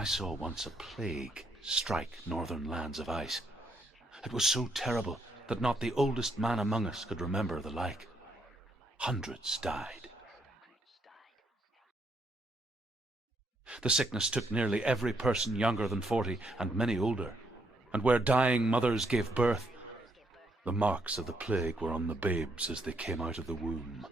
I saw once a plague strike northern lands of ice. It was so terrible that not the oldest man among us could remember the like. Hundreds died. The sickness took nearly every person younger than 40 and many older, and where dying mothers gave birth, the marks of the plague were on the babes as they came out of the womb.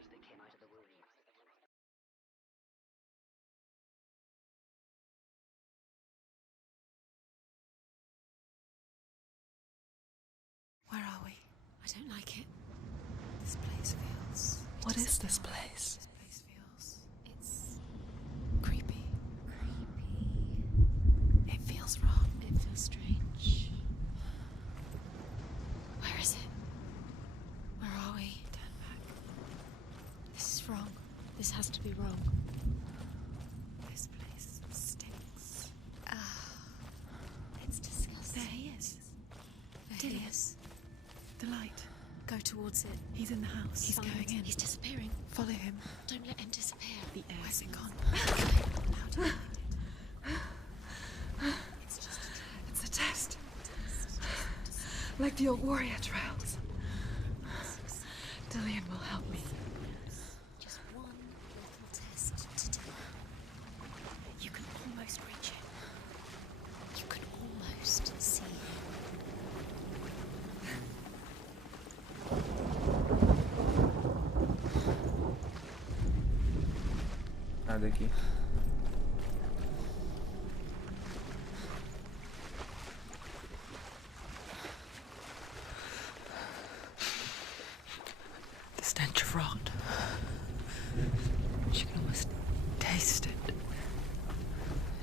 Where are we? I don't like it. This place feels... What is this place? This place feels... It's... creepy. It feels wrong. It feels strange. Where is it? Where are we? Turn back. This is wrong. This has to be wrong. This place stinks. It's disgusting. There he is. There he is. The light. Go towards it. He's in the house. He's Find going it. in. He's disappearing. Follow him. Don't let him disappear. The air. Where's it gone? How do you find it? It's just a test. It's a test. Like the old warrior trials. Dillian will help me. Just one little test to do. You can almost reach it. You can almost see it. Nada aqui. The stench of rot. She can almost taste it.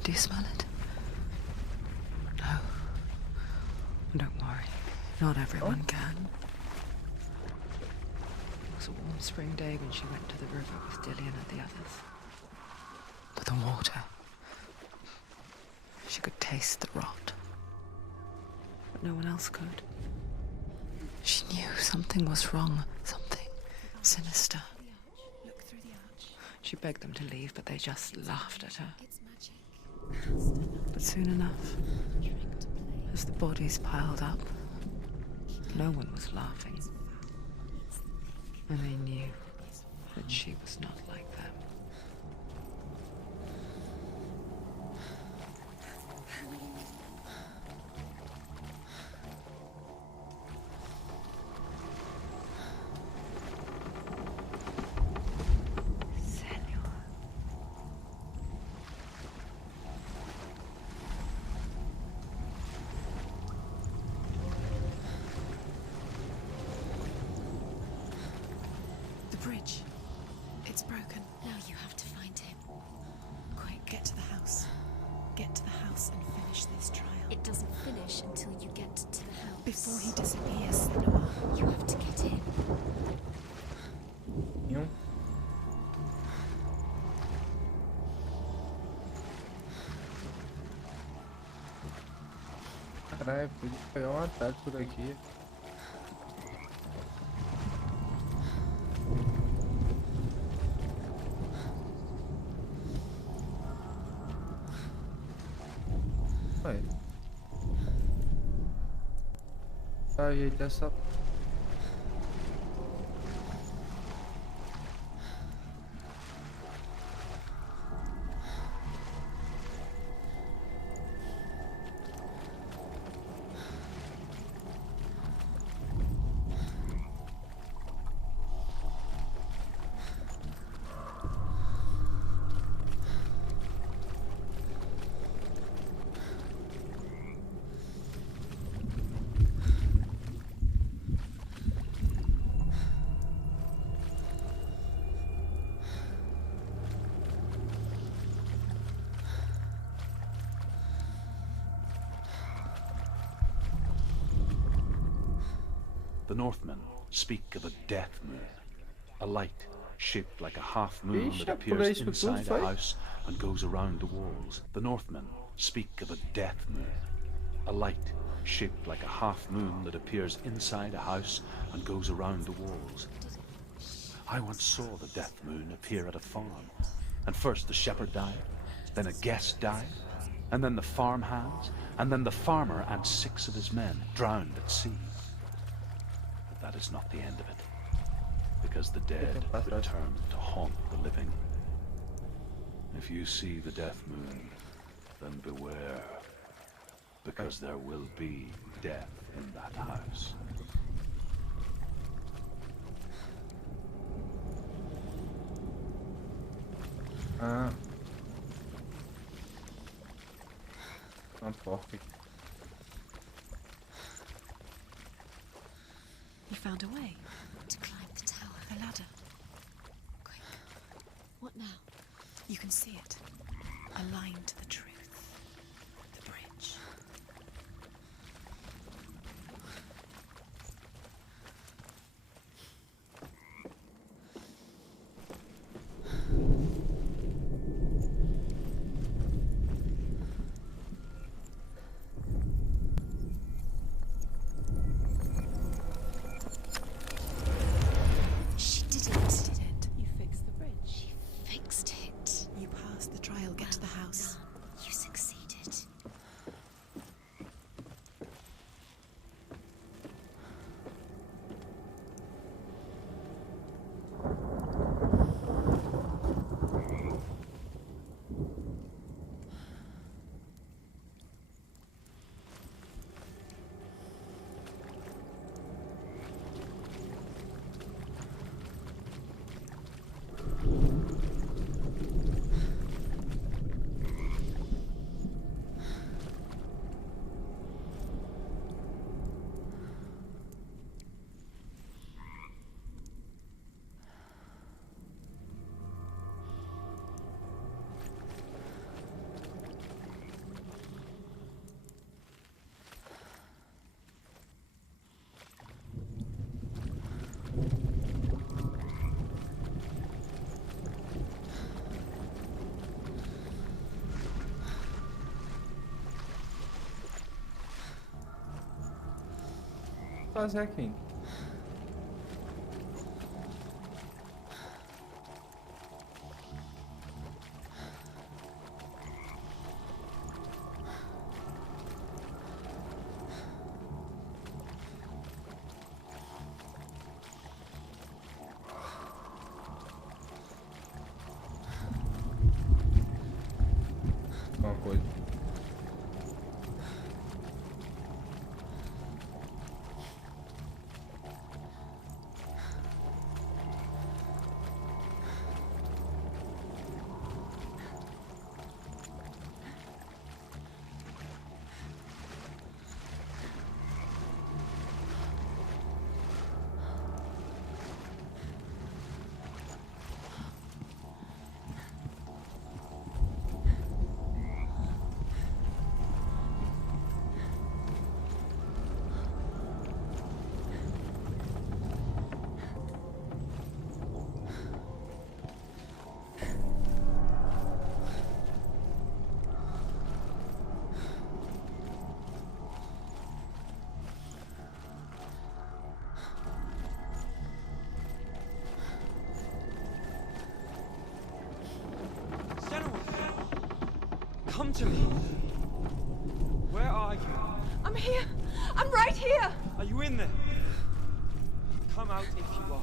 Do you smell it? No. Don't worry. Not everyone can. It was a warm spring day when she went to the river with Dillian and the others. But the water. She could taste the rot. But no one else could. She knew something was wrong. Something sinister. Look through the arch. She begged them to leave, but they just laughed at her. It's magic. But soon enough, Trick to play. as the bodies piled up, no one was laughing. And they knew that she was not like them. Senua. The bridge. It's broken. Now you have to find him. Quick, get to the house. Get to the house and finish this trial. It doesn't finish until you get to the house. Before he disappears, Senua. You have to get in. Caralho, podia pegar um atalho por aqui. Ué. Ajeita essa. The Northmen speak of a death moon, a light shaped like a half moon Vixe, that é por appears isso que inside tudo a foi. house and goes around the walls. The Northmen speak of a death moon, a light shaped like a half moon that appears inside a house and goes around the walls. I once saw the death moon appear at a farm, and first the shepherd died, then a guest died, and then the farmhands, and then the farmer and 6 of his men drowned at sea. But that is not the end of it, because the dead return to haunt the living. If you see the death moon, then beware, because there will be death in that house. Uma porta. You found a way to climb the tower. The ladder. Quick. What now? You can see it. A line to the truth. The bridge. Fazer aqui. Uma coisa. Come to me. Where are you? I'm here. I'm right here. Are you in there? Come out if you are.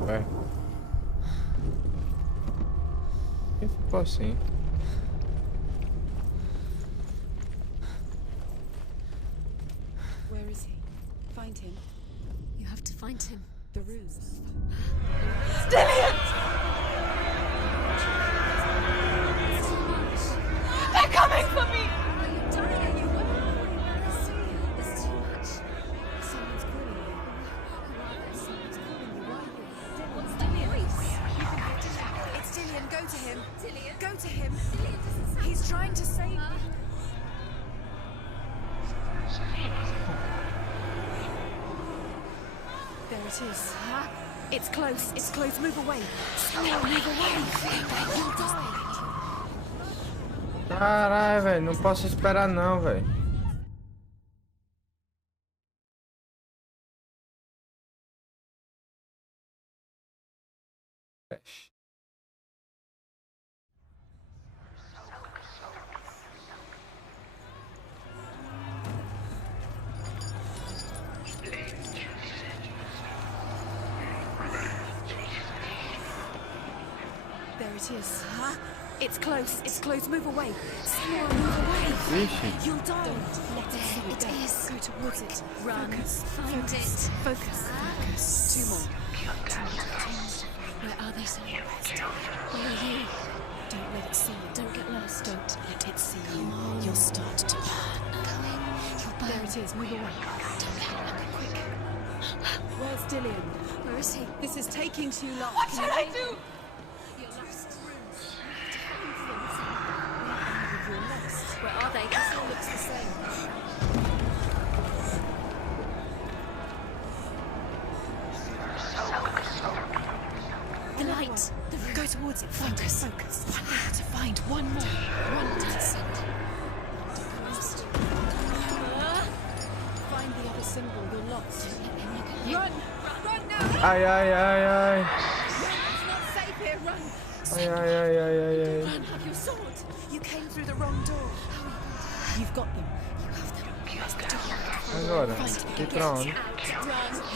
Vai. Quem ficou assim? Where is he? Find him. You have to find him. The ruse. Dillian! They're coming for me! Are you dying? Are you? There's too much. Someone's calling you. Who are they? Someone's calling you. Why are you? What's the voice? It's Dillian. Go to him. Dillian. Go to him. Dillian doesn't sound. He's trying to save me. There it is. It's close. It's close. Move away. Senua, move away. You'll die. Caralho, velho, não posso esperar não, velho. There it is. Huh? It's close. It's close. Move away. Senua, move away. Vixe. You'll die. Don't let it see you. It is. Go towards it. Run. Focus. Find Focus. it. Focus. Focus. Two more. Where are they, Senua? Where are you? Don't let it see you. Don't get lost. Don't let it see you. You'll start to burn. You'll burn. There it is. Move away. Don't let it look quick. Where's Dillian? Where is he? This is taking too long. What should I do? You're lost. You're lost. Where are they? This all looks the same. The light. Go towards it. Focus. Focus. One more to find. One more. One to send. Find the other symbol. You're lost. Run! Run now! Ai, ai, ai, ai. It's not safe here. Run! Ai, ai, ai, ai, ai, ai. Run! Have your sword. You came through the wrong door. You've got them. You have them. You have the door. Agora, Find it. e pra onde? Run!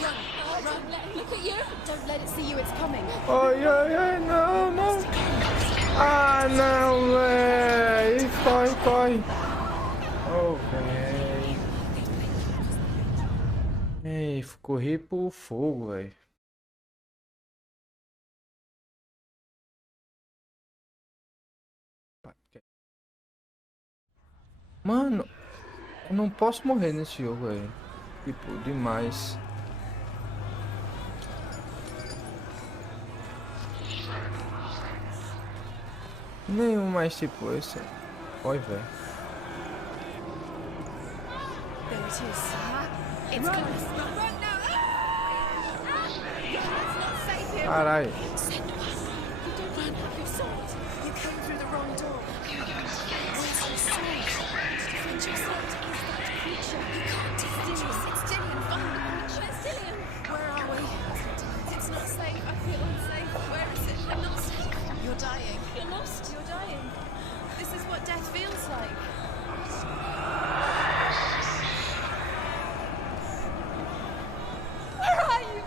Run! Run! Look at you! Don't let it see you. It's coming. Ai, ai, ai, não, não. Ah, não, véi. Corre, corre. Oh, véi. Ei, corri pro fogo, véi. Mano, eu não posso morrer nesse jogo, velho. Tipo, demais. Nenhum mais tipo esse. Oi, velho. There it is. It's close. Run now! It's not safe here. Caralho. You don't run. Have your sword. You came through the wrong door. Where's your sword? Find your sword. Is that creature? You can't defend us. It's Dillian. Find the creature. Where's Dillian? Where are we? It's not safe. I feel unsafe. Where is it? I'm not safe. You're dying. You're lost. You're dying. This is what death feels like. Where are you?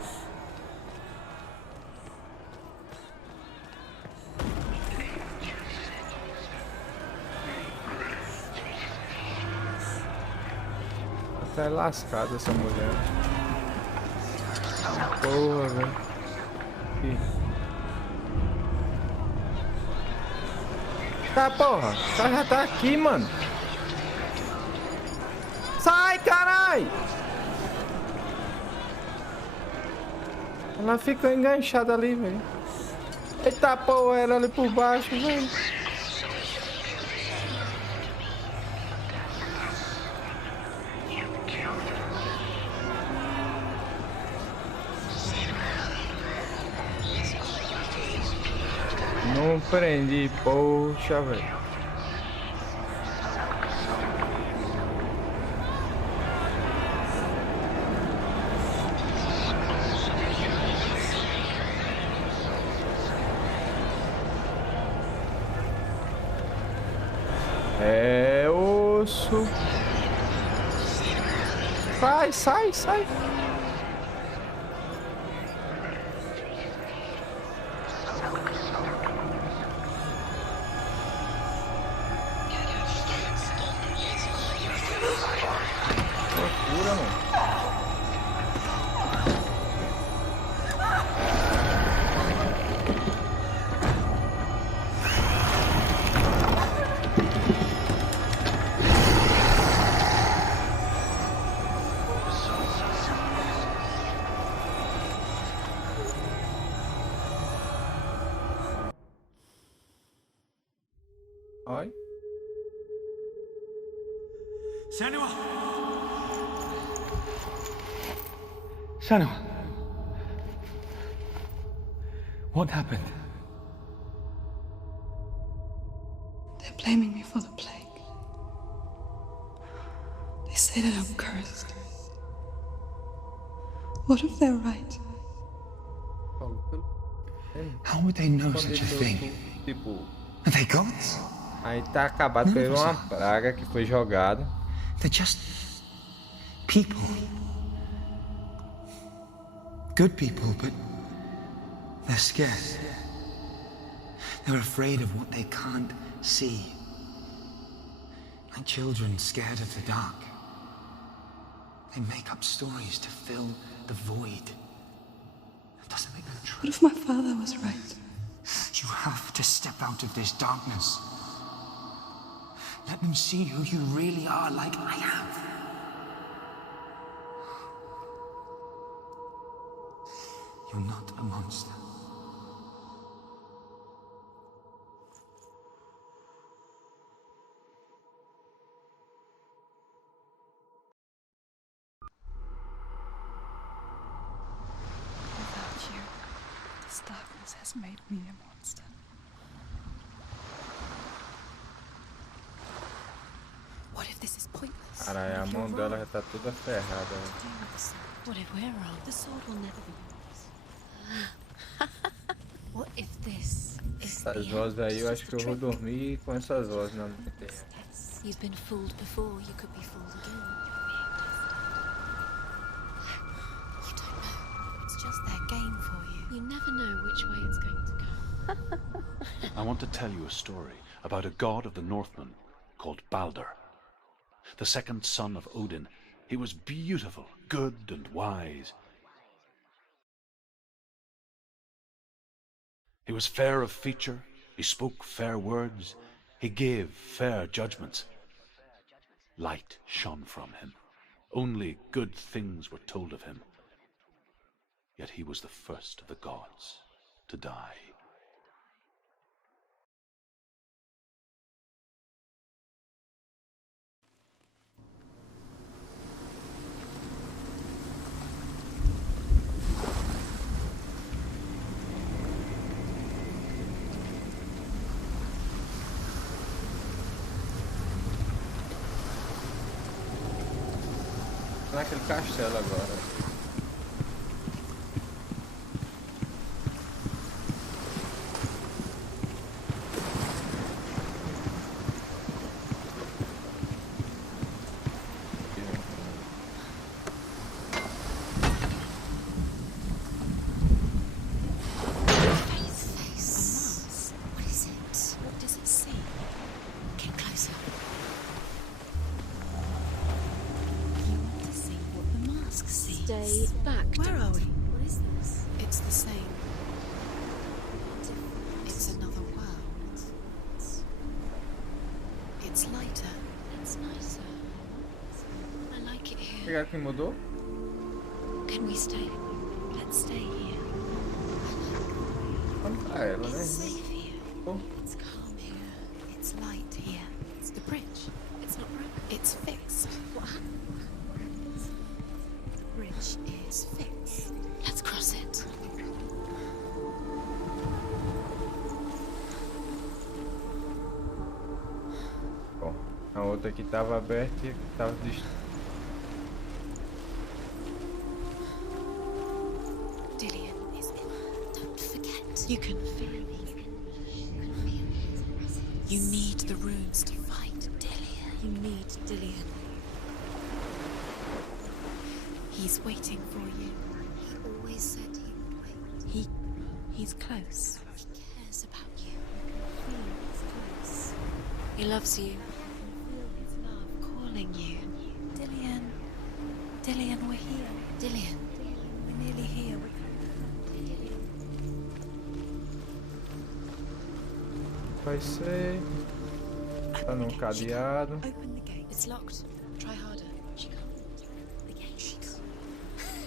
Tá lascada essa mulher. Porra, velho. Ih. Tá, porra. O cara já tá aqui, mano. Sai, carai! Ela ficou enganchada ali, velho. Eita, porra, era ali por baixo, velho. Não prendi, poxa, velho. É osso. Sai, sai, sai. Loucura, mano. Oi. Senua! Senua! What happened? They're blaming me for the plague. They say that I'm cursed. What if they're right? How would they know such a thing? Tipo, Are they gods? aí tá acabado por uma praga que foi jogada. They're just people. Good people, but they're scared. They're afraid of what they can't see. Like children scared of the dark. They make up stories to fill the void. That doesn't make them true. What if my father was right? You have to step out of this darkness. Let them see who you really are, like I have. You're not a monster. Without you, this darkness has made me a monster. What if this is pointless? Caralho, a What if mão you're dela wrong? já tá toda ferrada. Doing with the sword? What if we're wrong? The sword will never be yours. What if this is the Essas end? vozes aí, eu It's acho que eu just a vou trick. dormir com essas vozes na minha terra. Yes, you've been fooled before. You could be fooled again. You don't know. It's just their game for you. You never know which way it's going to go. I want to tell you a story about a god of the Northmen called Balder. The second son of Odin. He was beautiful, good and wise. He was fair of feature, he spoke fair words, he gave fair judgments. Light shone from him. Only good things were told of him. Yet he was the first of the gods to die. Naquele castelo agora. Face. What is it? What does it see? Get closer. You want to see what the mask sees. Stay back. Where are we? What is this? It's the same. It's another world. It's lighter. It's nicer. I like it here. Pegar quem mudou? Can we stay? Let's stay here. Vamos pra ela, It's né? safe here. Oh. It's calm here. It's light here. It's the bridge. It's not broken. It's fixed. What happened? The bridge is fixed. Let's cross it. Bom, a outra que tava aberta e a que tava Dillian is in. Don't forget. You can feel me. You need the runes to fight Dillian. You need Dillian. He's waiting for you. He always said he would wait. He's close. He cares about you. Feel his close. He loves you. Feel his love calling you. Dillian. Dillian, we're here. Dillian. We're nearly here. Vai ser. Tá num cadeado. Open the gate. It's locked. Try harder. She can't. The gate. She can't.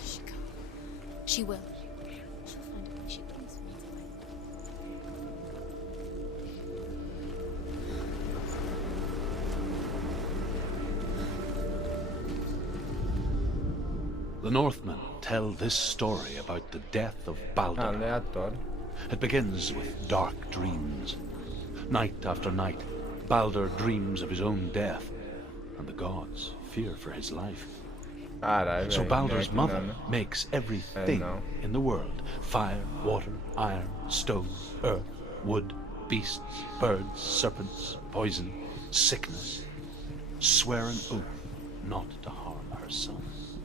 She can't. She will. She'll find a way. She always finds a way. The Northmen tell this story about the death of Balder. Aleatório. It begins with dark dreams. Night after night, Baldur dreams of his own death, and the gods fear for his life. Caralho, So velho, Baldur's não é mother que não, né? makes everything no. in the world: fire, water, iron, stone, earth, wood, beasts, birds, serpents, poison, sickness. Swear an oath not to harm her sons.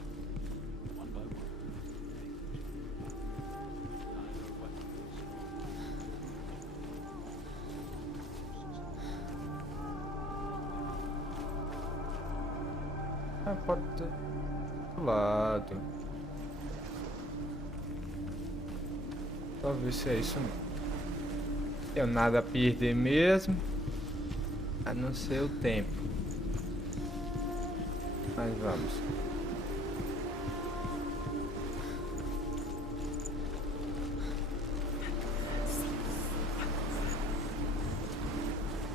One by one. Ah, pode ter do lado. Só ver se é isso mesmo. Tenho nada a perder mesmo, a não ser o tempo. Mas vamos.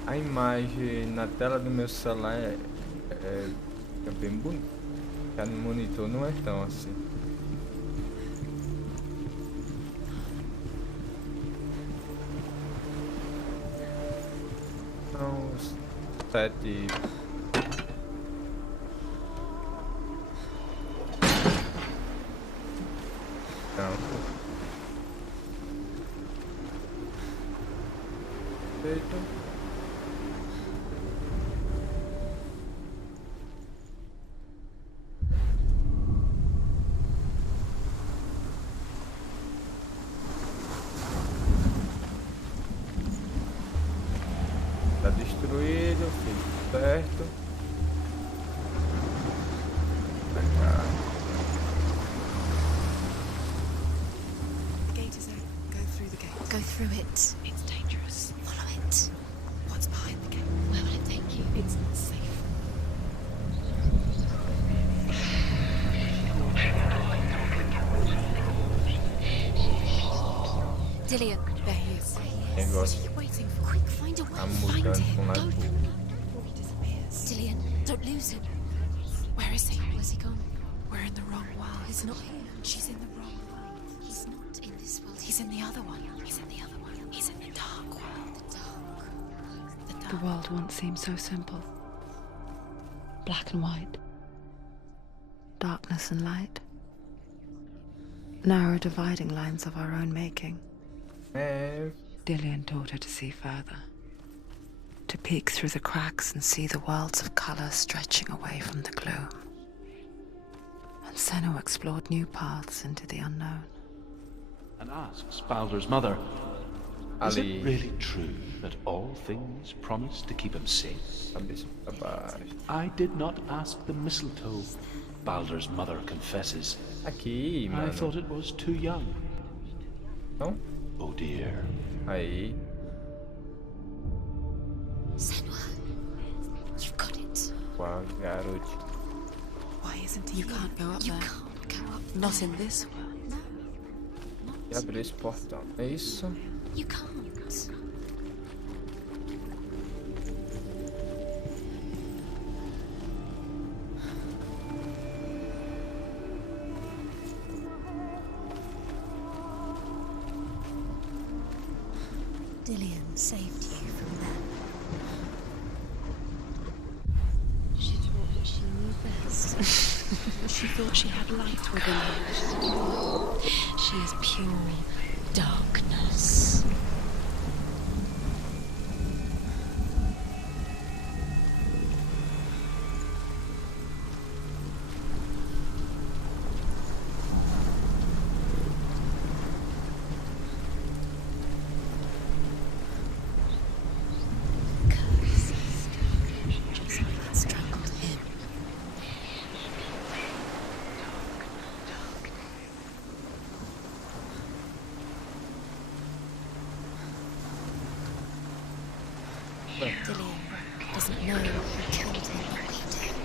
A imagem na tela do meu celular é bem bonita. Já no monitor não é tão assim. São os 7. Não. Feito. Tá destruído, fiz certo. Vai cá. The gate is out. Go through the gate. Go through it. It's dangerous. Follow it. What's behind the gate? Where will it take you? It's not safe. Dillian, there he is. Quem What gosta? are you waiting for? Quick, find a way. Tá Find mudando him. pra um lado Go. pro outro. He disappears. Dillian, don't lose him. Where is he? Where's he gone? We're in the wrong world. He's not here. She's in the wrong world. He's not in this world. He's in the other one. He's in the other one. He's in the dark world. The dark. The dark. The world once seemed so simple. Black and white. Darkness and light. Narrow dividing lines of our own making. Dillian taught her to see further. To peek through the cracks and see the worlds of color stretching away from the gloom. And Senua explored new paths into the unknown. And asks Baldur's mother, is Ali. it really true that all things promise to keep him safe? Cabeça pra baixo. I did not ask the mistletoe, Baldur's mother confesses. Aqui, I mano. thought it was too young. Então, Oh dear. aí. Senua, you've got it. Quase, garoto. Why isn't he? You can't go up there. You can't go up. Not in this world. No. E abrir esse portão. É isso? You can't. Dillian saved you from them. She thought that she knew best. She thought she had light within her. She is pure darkness. Strangled him. Dillian doesn't know who killed him, but we do.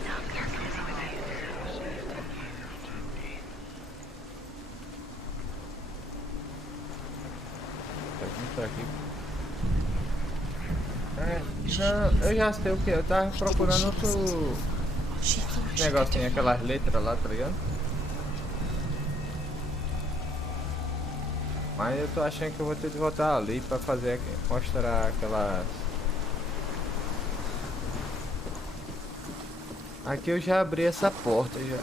Vai vir pra aqui. Não, eu já sei o que. Eu tava procurando outro She thought she negocinho, aquelas letras lá, tá ligado? Mas eu tô achando que eu vou ter que voltar ali pra fazer, mostrar aquelas Aqui eu já abri essa porta já.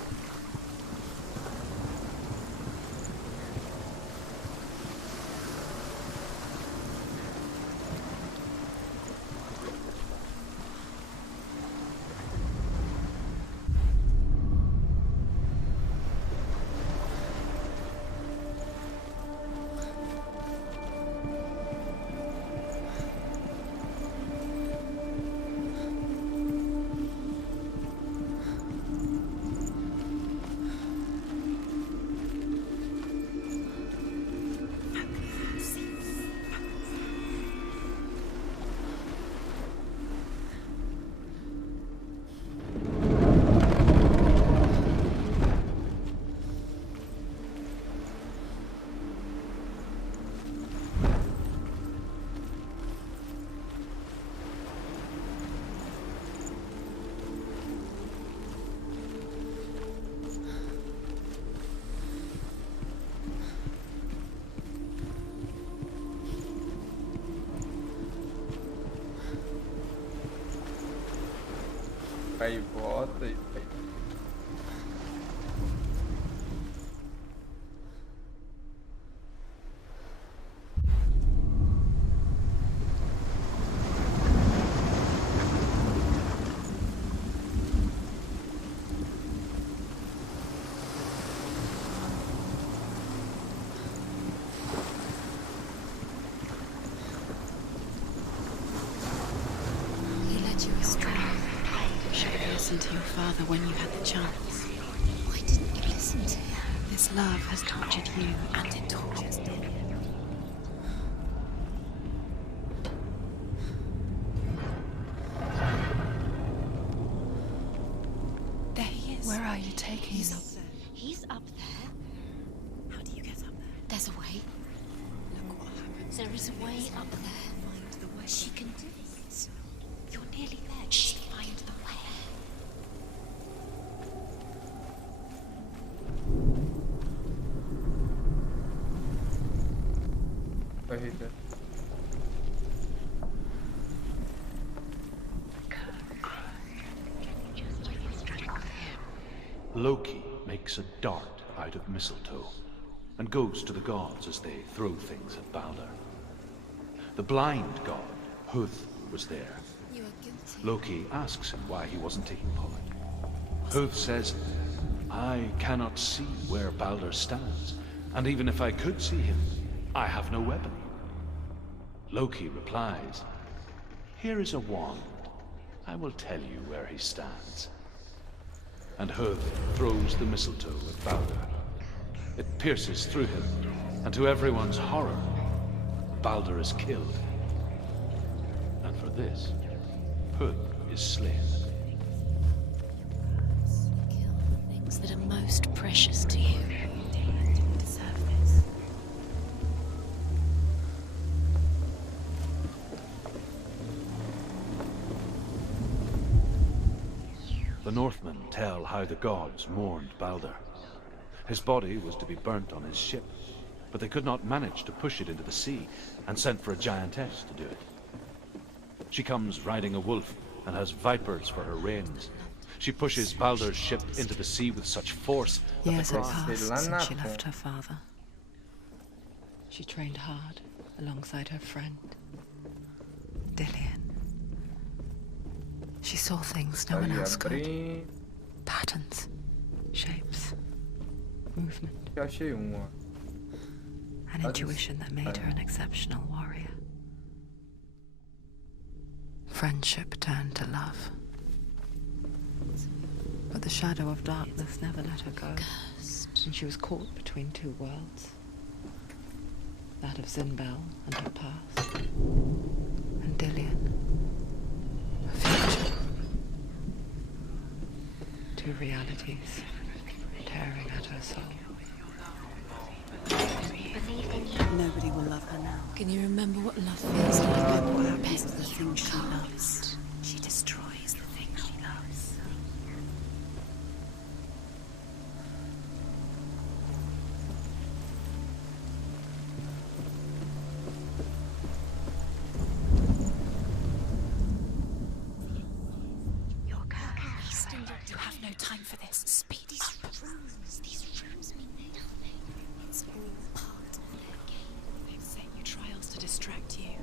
Aí volta e... He led you astray. You should have listened to your father when you had the chance. Why didn't you listen to him? This love has tortured you, and it tortures me. There he is. Where are you taking him? He's up there. How do you get up there? There's a way. Look what happens. There is a way up there. Find the way. She can do it. You're nearly there. Shh. Find the way. Vai, Rita. Loki makes a dart out of mistletoe and goes to the gods as they throw things at Balder. The blind god, Huth, was there. You are guilty. Loki asks him why he wasn't taking part. Huth says, I cannot see where Balder stands, and even if I could see him, I have no weapon. Loki replies, here is a wand. I will tell you where he stands. And Huth throws the mistletoe at Balder. It pierces through him, and to everyone's horror, Balder is killed. And for this, Huth is slain. Kill the things that are most precious to you. You deserve this. The Northmen tell how the gods mourned Balder. His body was to be burnt on his ship, but they could not manage to push it into the sea, and sent for a giantess to do it. She comes riding a wolf and has vipers for her reins. She pushes Balder's ship into the sea with such force that Years the had gods... passed since she left her father. She trained hard alongside her friend, Dillian. She saw things no one Aí else could. abri. Patterns, shapes, movement. Já achei um, ó. An intuition that made her an exceptional warrior. Friendship turned to love. But the shadow of darkness never let her go. And she was caught between two worlds. That of Zinbel and her past. And Dillian. Her future. Two realities tearing at her soul. Nobody will love her now. Can you remember what love feels like? Remember what happens to the things she loves. She destroys the things she loves. You're cursed. You time for this. Speed up. These rooms mean nothing. It's all part of their game. They've set you trials to distract you.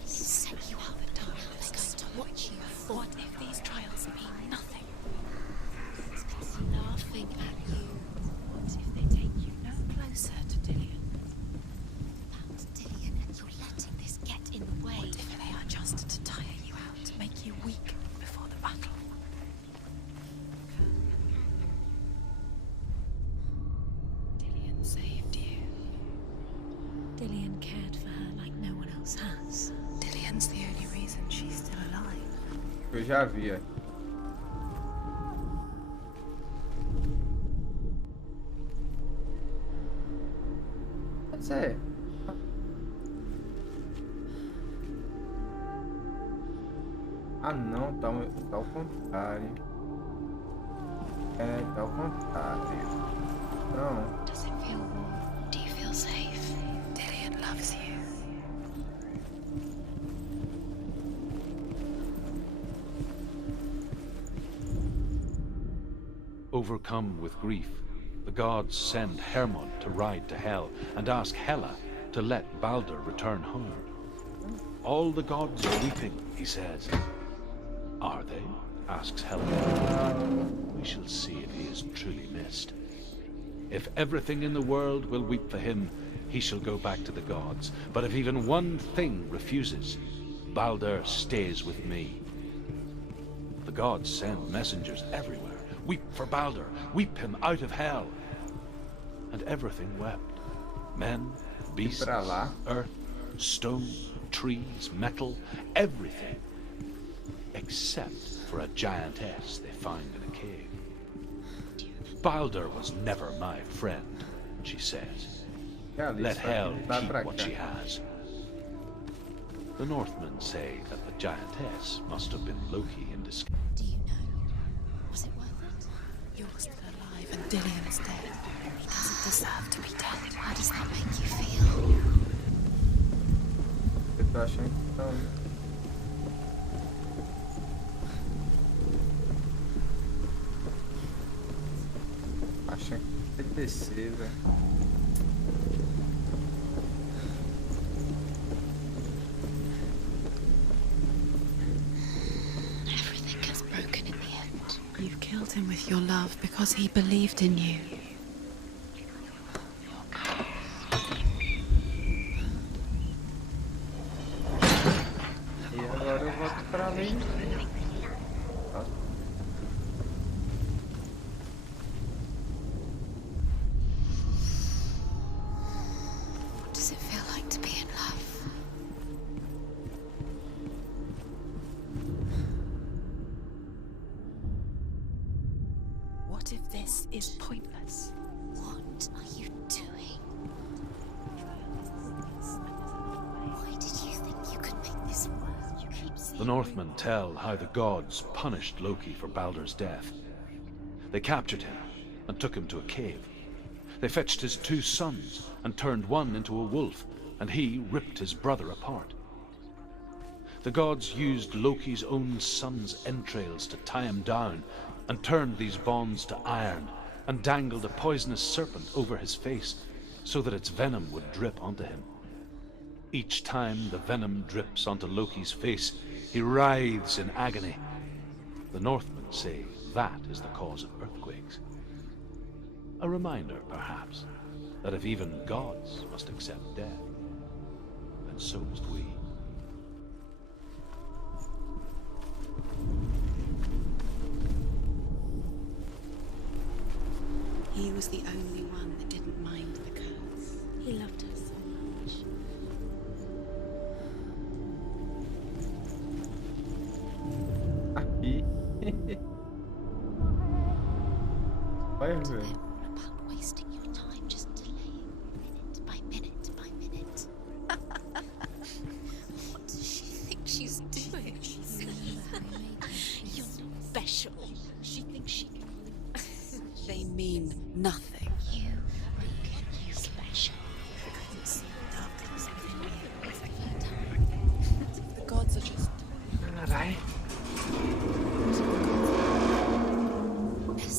They set you up the time. They're going to watch you. What if these trials mean nothing? It's laughing at you. What if they take you no closer to Dillion? About Dillion, and you're letting this get in the way. What if they are just to tire you out, to make you weak before the battle? Dillion saved you. Dillion cared for her like no one else has. Dillion's the only reason she's still alive. Eu já vi aqui. Mas é. Ah não, tá ao contrário. É, tá ao contrário. Não. Does it feel warm? Do you feel safe? Dillion loves you. Overcome with grief, the gods send Hermod to ride to Hell and ask Hela to let Balder return home. All the gods are weeping, he says. Are they? Asks Hela. We shall see if he is truly missed. If everything in the world will weep for him, he shall go back to the gods. But if even one thing refuses, Balder stays with me. The gods send messengers everywhere. Weep for Balder, weep him out of Hell. And everything wept. Men, beasts, earth, stone, trees, metal, everything. Except for a giantess they find in a cave. Balder was never my friend, she says. Let Hell keep what she has. The Northmen say that the giantess must have been Loki in disguise. Do you know? Was it worth it? You're still alive and Dillion's dead. He doesn't deserve to be dead. How does that make you feel? Eu tô achando que não. Achando que tem que descer, velho. Everything gets broken in the end. You killed him with your love because he believed in you. E agora eu volto pra além. What does it feel like to be in love? What if this is pointless? What are you doing? Why did you think you could make this work? You keep saying The Northmen tell how the gods punished Loki for Balder's death. They captured him and took him to a cave. They fetched his 2 sons and turned one into a wolf, and he ripped his brother apart. The gods used Loki's own son's entrails to tie him down and turned these bonds to iron and dangled a poisonous serpent over his face so that its venom would drip onto him. Each time the venom drips onto Loki's face, he writhes in agony. The Northmen say that is the cause of earthquakes. A reminder, perhaps, that if even gods must accept death, then so must we. He was the only one that didn't mind the curse. he loved her so much. Aqui. Olha, They're velho. all about wasting your time, just delaying minute by minute by minute. What does she think she's doing? You're special. She thinks she can. They mean nothing. You think you're special. Couldn't see the darkness within you. The gods are just... Carai. Nessa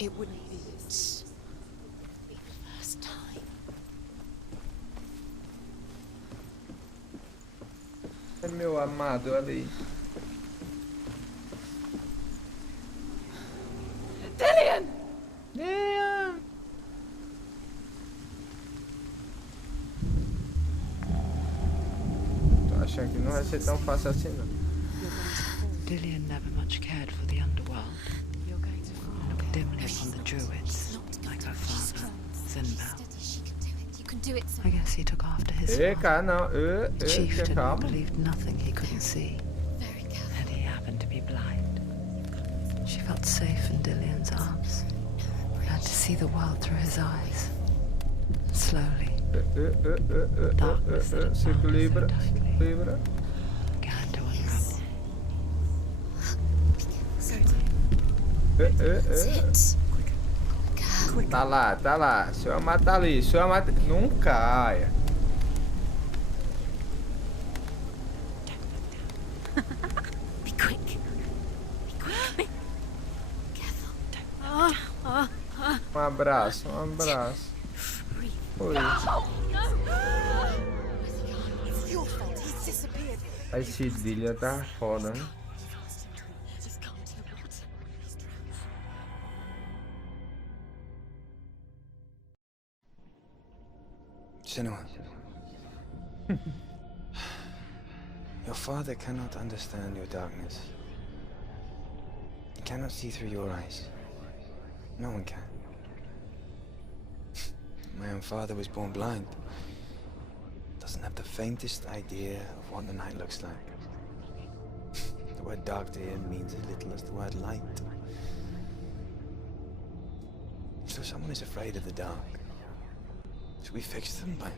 It wouldn't be this. Be the first time. É meu amado, olha aí. Dillian! Dillian! Tô achando que não vai ser tão fácil assim, não. Dillian never much cared for the underworld. You're going to fall. Looked dimly upon the druids, like her father, Sinbad. You can do it. I guess he took after his Ei, father. cara, não. The chieftain Calma. believed nothing he couldn't see, Very careful. and he happened to be blind. She felt safe in Dillian's arms, learned to see the world through his eyes. Slowly, darkness that had Se bound her so equilibra, se tightly equilibra. began to unravel. Sit. Tá lá, tá lá. Seu amado tá ali, seu amado. Não caia. Be quick. Be quick. Careful. Um abraço, um abraço. Oi. It's your fault. He's disappeared. Esse Dillian tá foda, né? Just calm down. Senua. Your father cannot understand your darkness. He cannot see through your eyes. No one can. My own father was born blind. Doesn't have the faintest idea of what the night looks like. The word dark to him means as little as the word light. So someone is afraid of the dark. Should we fix them by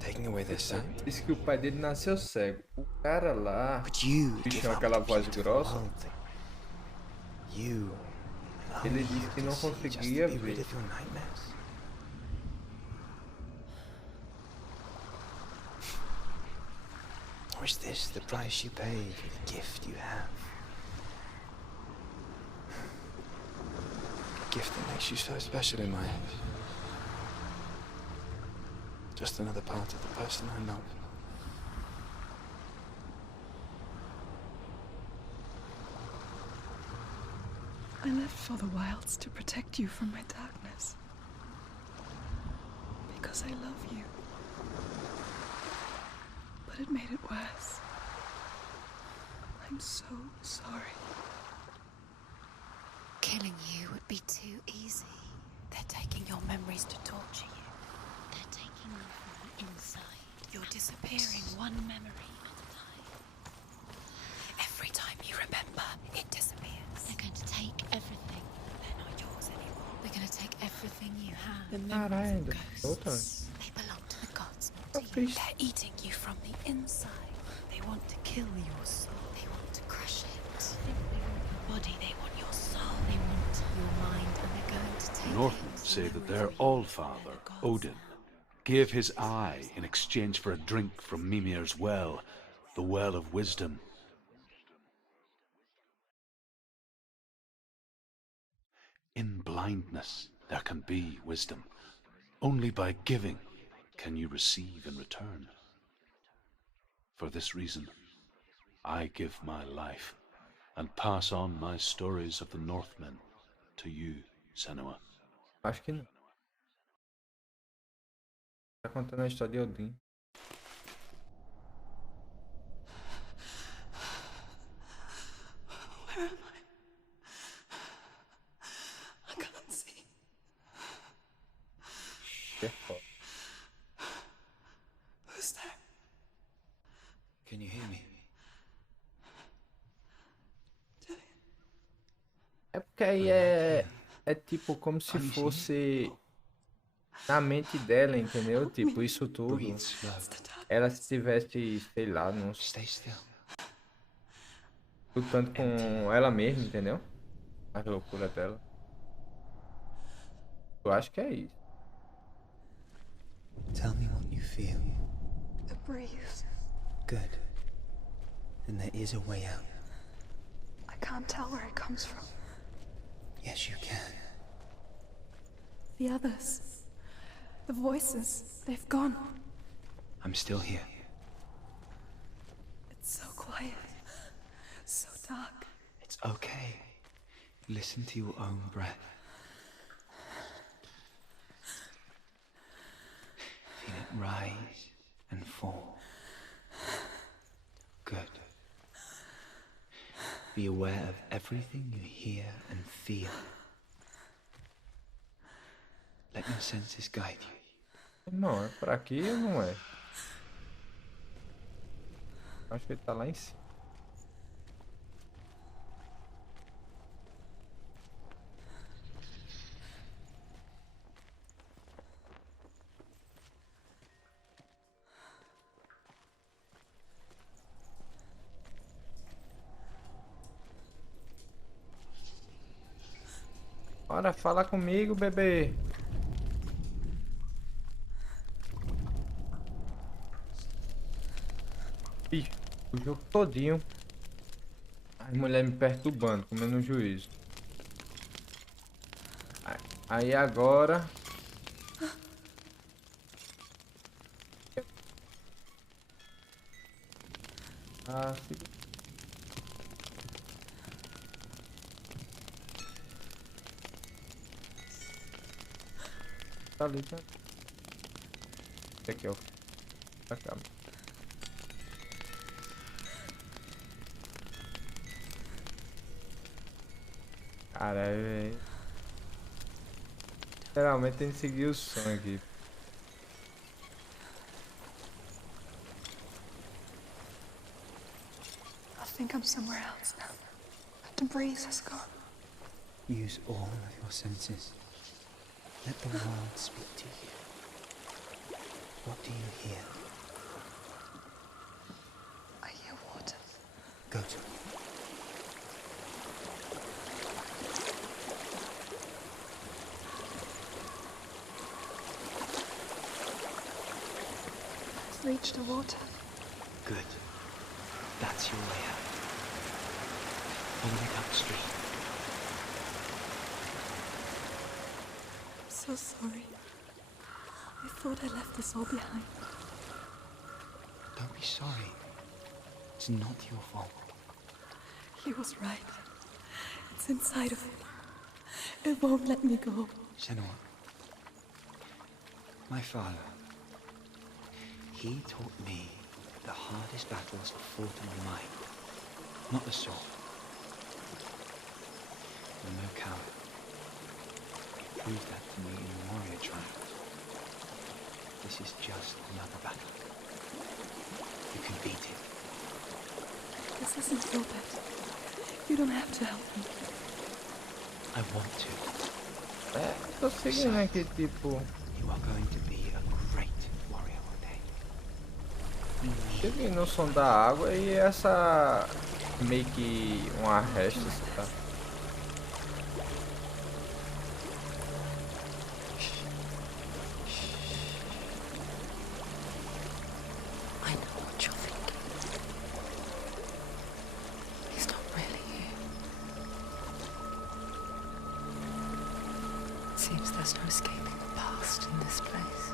taking away their sight? Diz que o pai dele nasceu cego. O cara lá, But you bicho give com up aquela the voz key to the grossa, world thing. You and ele only disse you que can não see just to conseguia be rid ver. of your nightmares. Or is this the price you pay for the gift you have? A gift that makes you so special in my eyes. Just another part of the person I love. I lived for the wilds to protect you from my darkness. Because I love you. But it made it worse. I'm so sorry. Killing you would be too easy. They're taking your memories to torture you. They're taking you from the inside. You're disappearing one memory at a time. Every time you remember, it disappears. They're going to take everything. They're not yours anymore. They're going to take everything you have. The Caralho, memories ainda of solta. ghosts. They belong to the gods, not Tô to you. triste. They're eating you from the inside. They want to kill your soul. They want to crush it. They want your body. They want your soul. They want your mind, and they're going to take Northmen it. say that their Allfather, Odin, gave his eye in exchange for a drink from Mimir's well, the Well of Wisdom. In blindness there can be wisdom. Only by giving can you receive in return. For this reason, I give my life and pass on my stories of the Northmen to you, Senua. Acho que não. Tá contando a história de Odin. Where am I? I can't see. Que é foda. Who's there? Can you hear me? É porque aí é tipo como se fosse na mente dela, entendeu? Tipo, isso tudo. Breathe slow. Ela se tivesse, sei lá, não Stay still. lutando com ela mesma, entendeu? A loucura dela. Eu acho que é isso. Tell me what you feel. A breeze. Good. Then there is a way out. I can't tell where it comes from. Yes, you can. The others. The voices. They've gone. I'm still here. It's so quiet. So dark. It's okay. Listen to your own breath. Feel it rise and fall. Good. Be aware of everything you hear and feel. Let your senses guide you. Não, é por aqui ou não é? Acho que ele tá lá em cima. Bora, fala comigo, bebê. Ih, o jogo todinho. As mulheres me perturbando, comendo um juízo. Aí agora... Ah, tá ali, tá? Esse aqui é o... Pra cá. Caralho, velho. Literalmente tem que seguir o sangue. I think I'm somewhere else now. The breeze has gone. Use all of your senses. Let the world speak to you. What do you hear? I hear water. Go to it. I've reached the water. Good. That's your way out. Follow it upstream. I'm so sorry. I thought I left this all behind. Don't be sorry. It's not your fault. He was right. It's inside of me. It won't let me go. Senua, my father, he taught me the hardest battles are fought in the mind, not the sword. You're no coward. You proved that to me in the warrior trials. This is just another battle. You can beat it. This isn't your battle. You don't have to help me. I want to. Tô seguindo aqui, tipo... You are going to be a great warrior one day. Cheguei no som da água e essa... meio que um arresto, tá? I know what you're thinking. He's not really here. It seems there's no escaping the past in this place.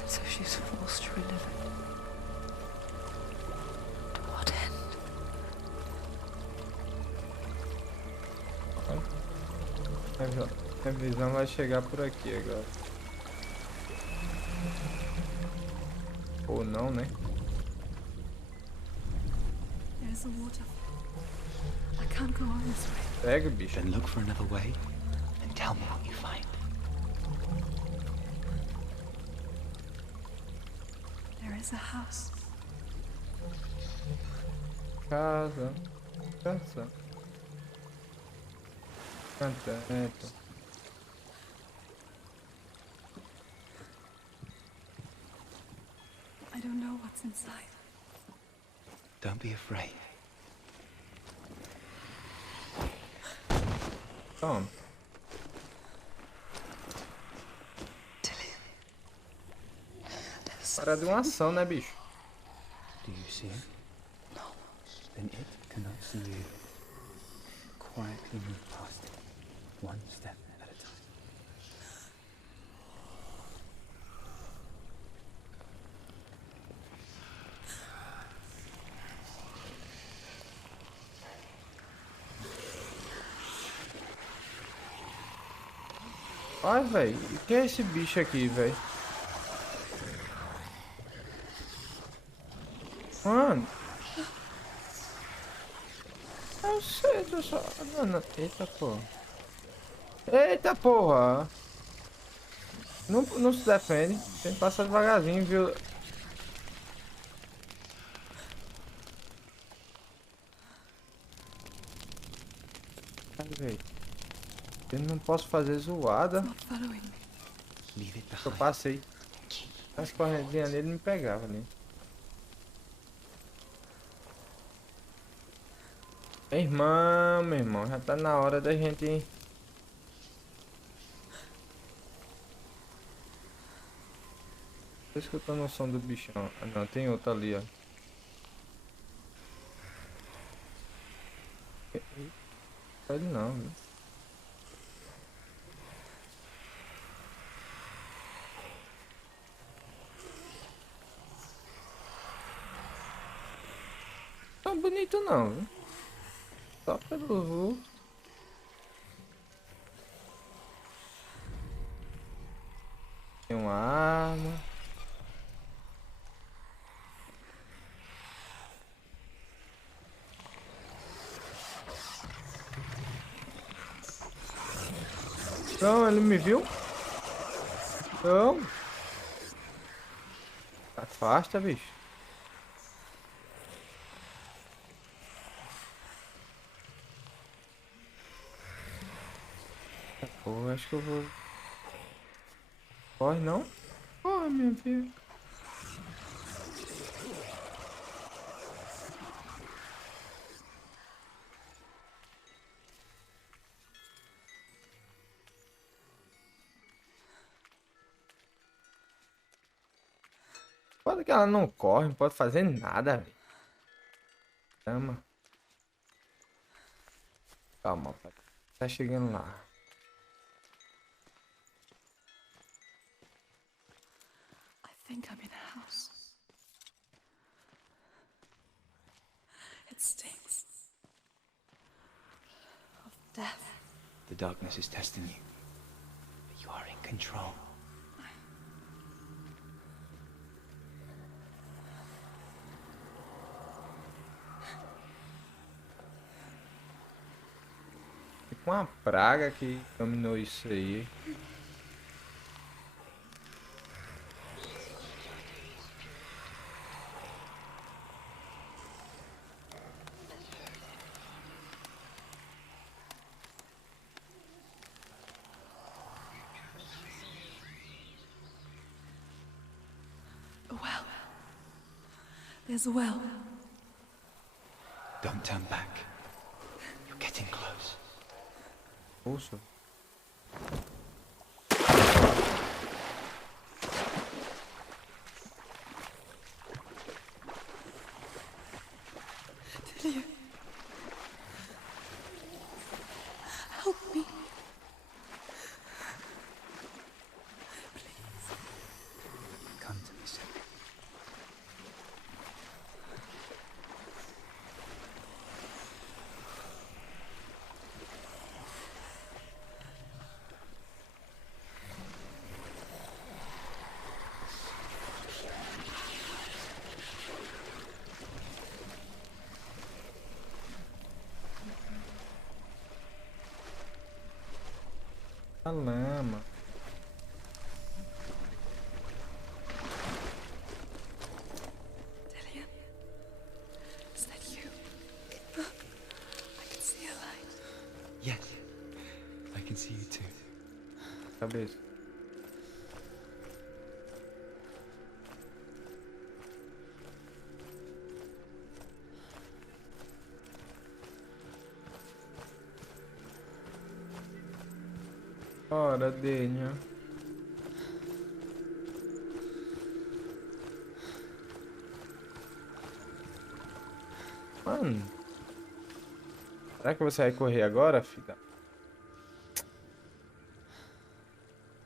And so she's forced to relive it. To what end? A visão vai chegar por aqui agora. Ou não, né? There's a waterfall. I can't go on this way. Pega, bicho. Then look for another way and tell me what you find. There is a house. Casa. Casa. Canteto. I don't know what's inside. Don't be afraid. Toma. Para de uma ação, né, bicho? Do you see it? No. Then it cannot see you. quietly move past it, one step at a time. Ai, velho, o que é esse bicho aqui, velho? Mano. Eu sei, tô só... Não. Eita porra. Eita porra. Não se defende. Tem que passar devagarzinho, viu? Ai, velho. Eu não posso fazer zoada. Not following me. Leave it Eu behind. passei. As correndinhas nele me pegavam ali. Meu irmão, já tá na hora da gente... Tô escutando o som do bichão. Ah não, tem outro ali, ó. Ele não, viu? Tá bonito não, viu? Só pelo vulto. Tem uma arma. Não, ele me viu? Não. Afasta, bicho. Pô, acho que eu vou... Corre não? Corre, minha filha. Pode que ela não corre, não pode fazer nada, velho. Calma. Calma, pai. Tá chegando lá. I think I'm in a house. It stinks of death. The darkness is testing you, but you are in control. Tipo uma praga que dominou isso aí. A well. There's a well. Don't turn back. You're getting close. Poxa. Delia. Help me. Come to me, Siga. A lama. Delia. Is that you? I can see a light. Yes, I can see you too. Cabeça. Ora, Dênia. Mano. Será que você vai correr agora, filha?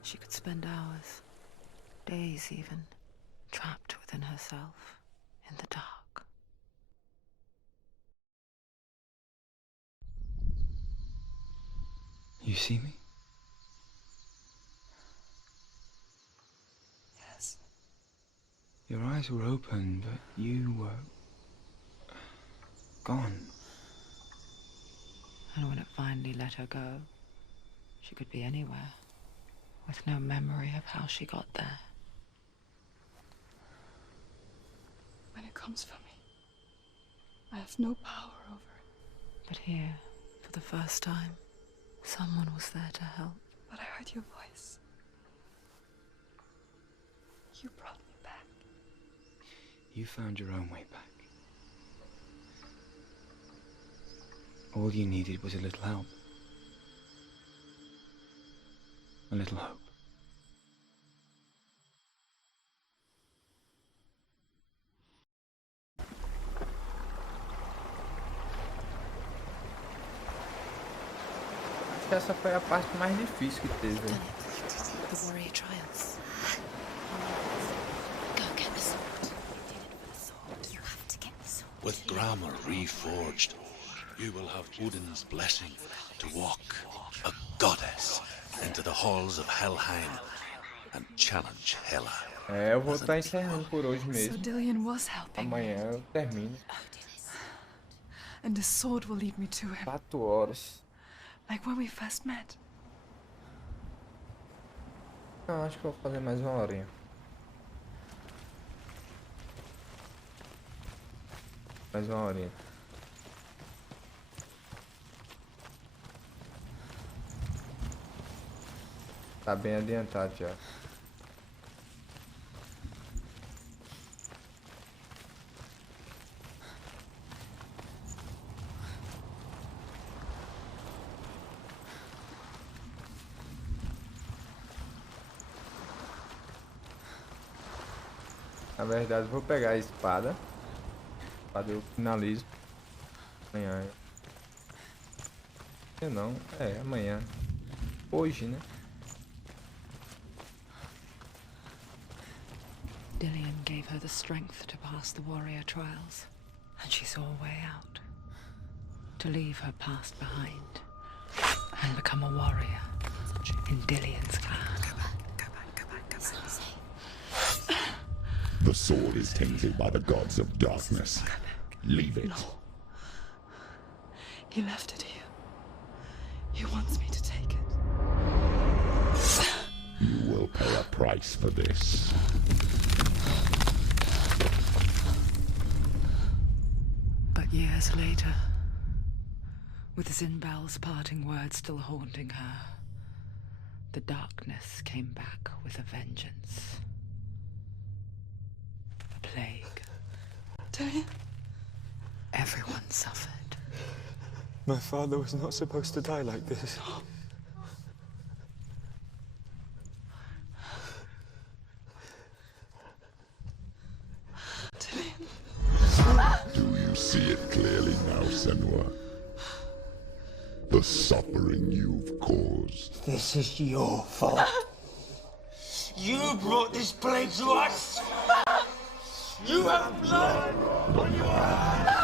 She could spend hours, days even, trapped within herself, in the dark. You see me? Yes. Your eyes were open, but you were gone. And when it finally let her go, she could be anywhere, with no memory of how she got there. When it comes for me, I have no power over it. But here, for the first time, someone was there to help. But I heard your voice. You brought me back. You found your own way back. All you needed was a little help. A little hope. Acho que essa foi a parte mais difícil que teve. The warrior trials. Go get the sword. You have to get the sword. With grammar reforged, you will have Odin's blessing to walk, a goddess, into the halls of Helheim and challenge Hela. É, eu vou estar encerrando por hoje So mesmo. Dillion was helping me. Amanhã eu termino. And the sword will lead me to him, 4 horas. like when we first met. Não, acho que eu vou fazer mais uma horinha. Mais uma horinha. Tá bem adiantado já. Na verdade, vou pegar a espada. Eu finalizo. Amanhã. Eu não. É, amanhã. Hoje, né? Dillion gave her the strength to pass the warrior trials, and she saw a way out. To leave her past behind, and become a warrior in Dillion's clan. The sword is tainted by the gods of darkness. Leave it. No. He left it here. He wants me to take it. You will pay a price for this. But years later, with Zinbel's parting words still haunting her, the darkness came back with a vengeance. A plague. Dillion? Everyone suffered. My father was not supposed to die like this. Do you see it clearly now, Senua? The suffering you've caused. This is your fault. You brought this plague to us! You have blood on your hands!